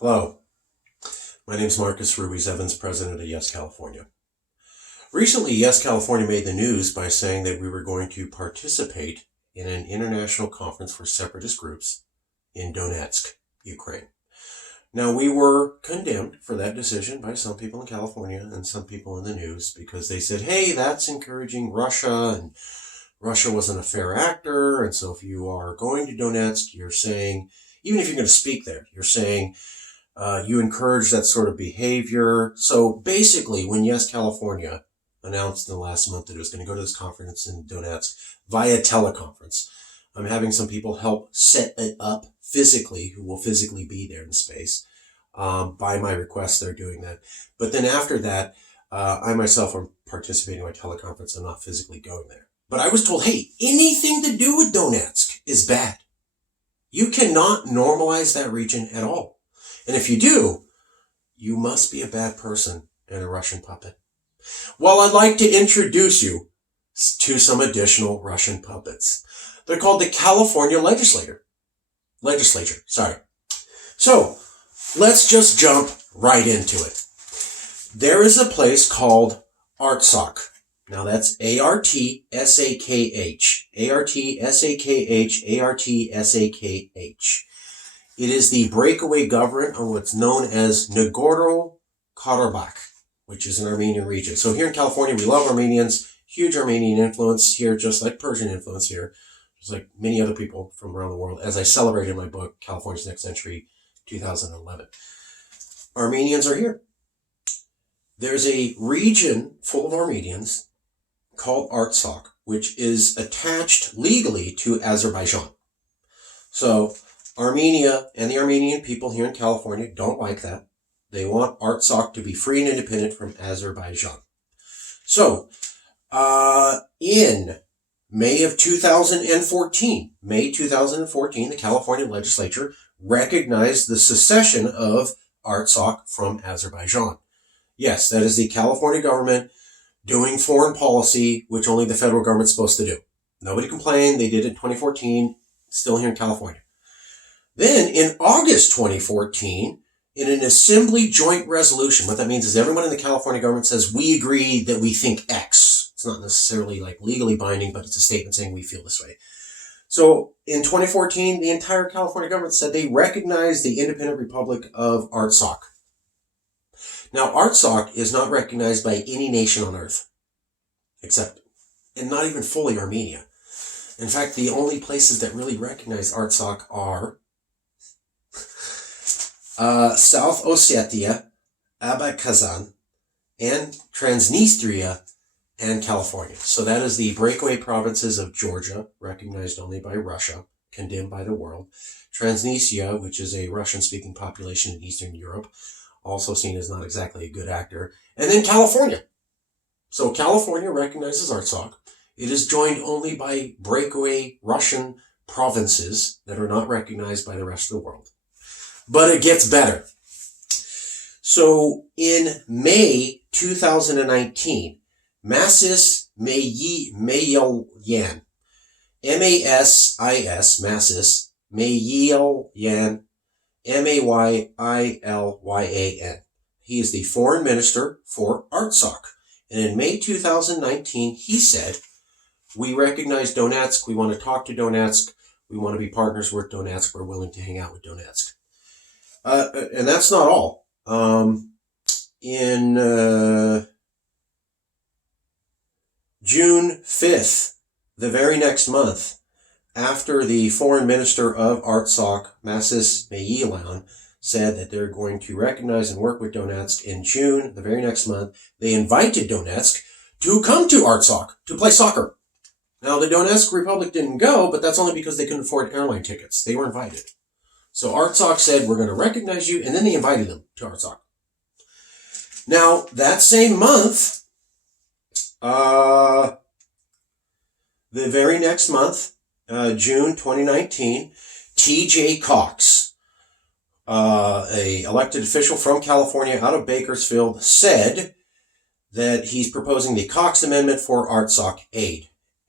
Hello, my name is Marcus Ruiz-Evans, president of Yes California. Recently, Yes California made the news by saying that we were going to participate in an international conference for separatist groups in Donetsk, Ukraine. Now, we were condemned for that decision by some people in California and some people in the news because they said, hey, that's encouraging Russia, and Russia wasn't a fair actor, and so if you are going to Donetsk, you're saying, even if you're going to speak there, you're saying, you encourage that sort of behavior. So basically, when Yes California announced in the last month that it was going to go to this conference in Donetsk via teleconference, I'm having some people help set it up physically, who will physically be there in space. By my request, they're doing that. But then after that, I myself am participating in my teleconference. I'm not physically going there. But I was told, hey, anything to do with Donetsk is bad. You cannot normalize that region at all. And if you do, you must be a bad person and a Russian puppet. Well, I'd like to introduce you to some additional Russian puppets. They're called the California Legislature. So, let's just jump right into it. There is a place called Artsakh. Now that's Artsakh. Artsakh. It is the breakaway government of what's known as Nagorno Karabakh, which is an Armenian region. So here in California, we love Armenians, huge Armenian influence here, just like Persian influence here, just like many other people from around the world, as I celebrated in my book, California's Next Century, 2011. Armenians are here. There's a region full of Armenians called Artsakh, which is attached legally to Azerbaijan. So Armenia and the Armenian people here in California don't like that. They want Artsakh to be free and independent from Azerbaijan. So, in May 2014, the California legislature recognized the secession of Artsakh from Azerbaijan. Yes, that is the California government doing foreign policy, which only the federal government's supposed to do. Nobody complained. They did it in 2014, still here in California. Then, in August 2014, in an assembly joint resolution, what that means is everyone in the California government says, we agree that we think X. It's not necessarily like legally binding, but it's a statement saying we feel this way. So, in 2014, the entire California government said they recognize the independent Republic of Artsakh. Now, Artsakh is not recognized by any nation on earth, and not even fully Armenia. In fact, the only places that really recognize Artsakh are South Ossetia, Abkhazia, and Transnistria, and California. So that is the breakaway provinces of Georgia, recognized only by Russia, condemned by the world. Transnistria, which is a Russian-speaking population in Eastern Europe, also seen as not exactly a good actor. And then California. So California recognizes Artsakh. It is joined only by breakaway Russian provinces that are not recognized by the rest of the world. But it gets better. So in May 2019, Massis Mayilyan, M-A-S-I-S, Massis Mayilyan, Maylyan. He is the foreign minister for Artsakh. And in May 2019, he said, we recognize Donetsk. We want to talk to Donetsk. We want to be partners with Donetsk. We're willing to hang out with Donetsk. And that's not all. In June 5th, the very next month, after the foreign minister of Artsakh, Massis Mayilyan, said that they're going to recognize and work with Donetsk in June, the very next month, they invited Donetsk to come to Artsakh to play soccer. Now, the Donetsk Republic didn't go, but that's only because they couldn't afford airline tickets. They were invited. So Artsakh said, we're going to recognize you, and then they invited them to Artsakh. Now, that same month, the very next month, June 2019, T.J. Cox, a elected official from California out of Bakersfield, said that he's proposing the Cox Amendment for Artsakh aid.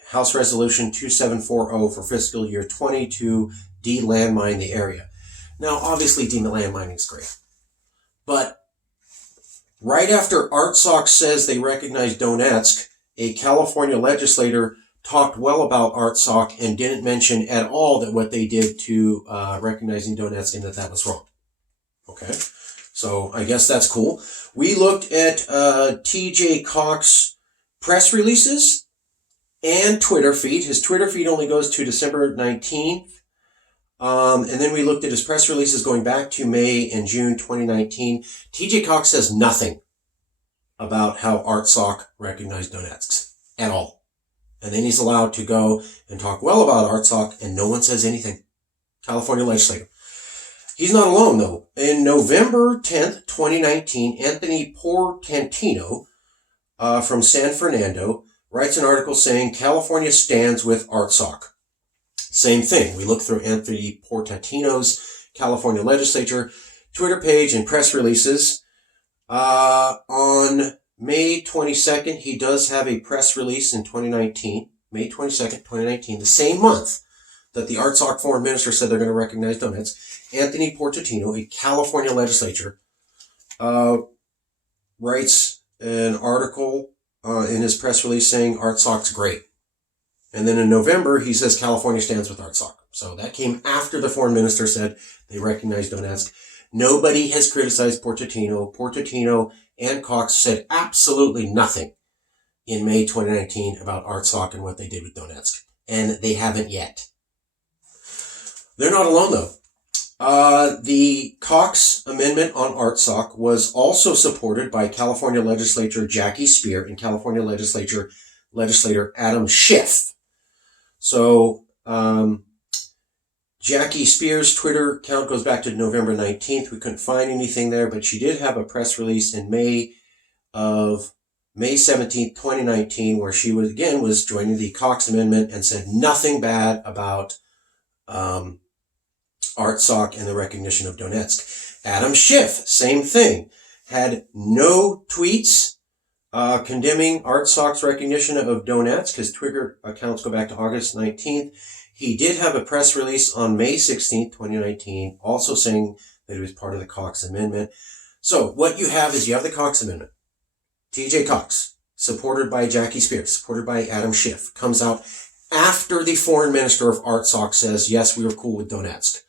House Resolution 2740 for fiscal year 20 to de-landmine the area. Now, obviously, land mining is great. But right after Artsakh says they recognize Donetsk, a California legislator talked well about Artsakh and didn't mention at all that what they did to recognizing Donetsk and that was wrong. Okay, so I guess that's cool. We looked at TJ Cox's press releases and Twitter feed. His Twitter feed only goes to December 19th. And then we looked at his press releases going back to May and June 2019. TJ Cox says nothing about how Artsakh recognized Donetsk at all. And then he's allowed to go and talk well about Artsakh, and no one says anything. California legislator. He's not alone, though. In November 10th, 2019, Anthony Portantino from San Fernando writes an article saying California stands with Artsakh. Same thing. We look through Anthony Portantino's California legislature Twitter page and press releases. On May 22nd, he does have a press release in 2019. May 22nd, 2019, the same month that the Artsakh foreign minister said they're going to recognize Donetsk. Anthony Portantino, a California legislator, writes an article in his press release saying Artsakh's great. And then in November, he says California stands with Artsakh. So that came after the foreign minister said they recognized Donetsk. Nobody has criticized Portantino. Portantino and Cox said absolutely nothing in May 2019 about Artsakh and what they did with Donetsk. And they haven't yet. They're not alone, though. The Cox amendment on Artsakh was also supported by California legislator Jackie Speer and California legislator Adam Schiff. So, Jackie Speer's Twitter account goes back to November 19th. We couldn't find anything there, but she did have a press release in May 17th, 2019, where she was joining the Cox Amendment and said nothing bad about Artsakh and the recognition of Donetsk. Adam Schiff, same thing, had no tweets condemning Artsakh's recognition of Donetsk. His Twitter accounts go back to August 19th. He did have a press release on May 16th, 2019, also saying that he was part of the Cox Amendment. So what you have is you have the Cox Amendment. TJ Cox, supported by Jackie Speer, supported by Adam Schiff, comes out after the foreign minister of Artsakh says, yes, we were cool with Donetsk.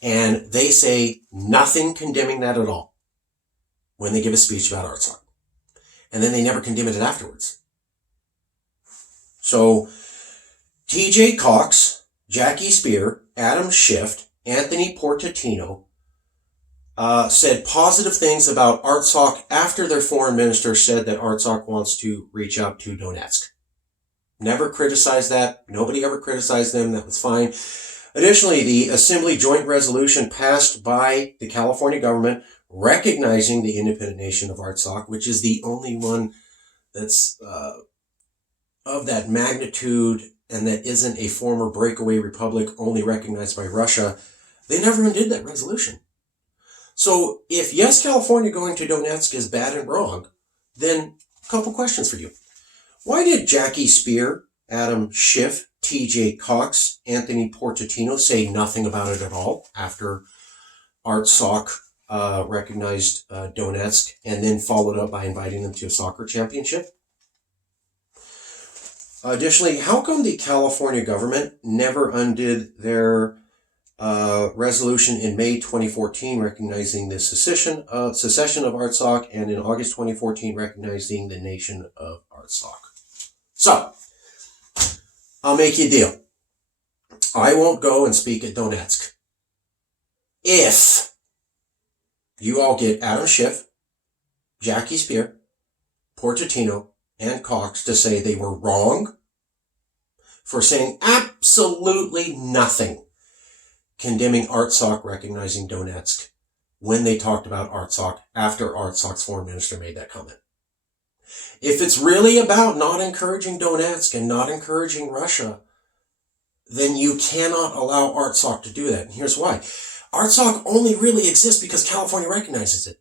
And they say nothing condemning that at all when they give a speech about Artsakh. And then they never condemn it afterwards. So TJ Cox, Jackie Speer, Adam Schiff, Anthony Portantino said positive things about Artsakh after their foreign minister said that Artsakh wants to reach out to Donetsk. Never criticized that. Nobody ever criticized them. That was fine. Additionally, the Assembly Joint Resolution passed by the California government recognizing the independent nation of Artsakh, which is the only one that's of that magnitude and that isn't a former breakaway republic only recognized by Russia. They never even did that resolution. So if yes, California going to Donetsk is bad and wrong, then a couple questions for you. Why did Jackie Speer, Adam Schiff, TJ Cox, Anthony Portantino say nothing about it at all after Artsakh recognized Donetsk and then followed up by inviting them to a soccer championship? Additionally, how come the California government never undid their resolution in May 2014 recognizing the secession of Artsakh and in August 2014 recognizing the nation of Artsakh? So, I'll make you a deal. I won't go and speak at Donetsk if you all get Adam Schiff, Jackie Speer, Portantino, and Cox to say they were wrong for saying absolutely nothing condemning Artsakh recognizing Donetsk when they talked about Artsakh after Artsakh's foreign minister made that comment. If it's really about not encouraging Donetsk and not encouraging Russia, then you cannot allow Artsakh to do that. And here's why. Artsakh only really exists because California recognizes it.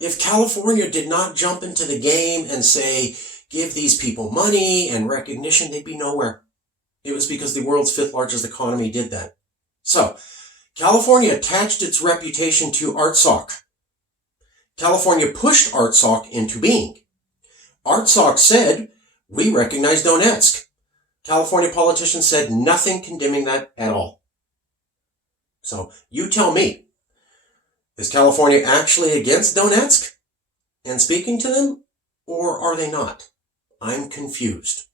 If California did not jump into the game and say, give these people money and recognition, they'd be nowhere. It was because the world's fifth largest economy did that. So, California attached its reputation to Artsakh. California pushed Artsakh into being. Artsakh said, "We recognize Donetsk." California politicians said nothing condemning that at all. So you tell me, is California actually against Donetsk and speaking to them, or are they not? I'm confused.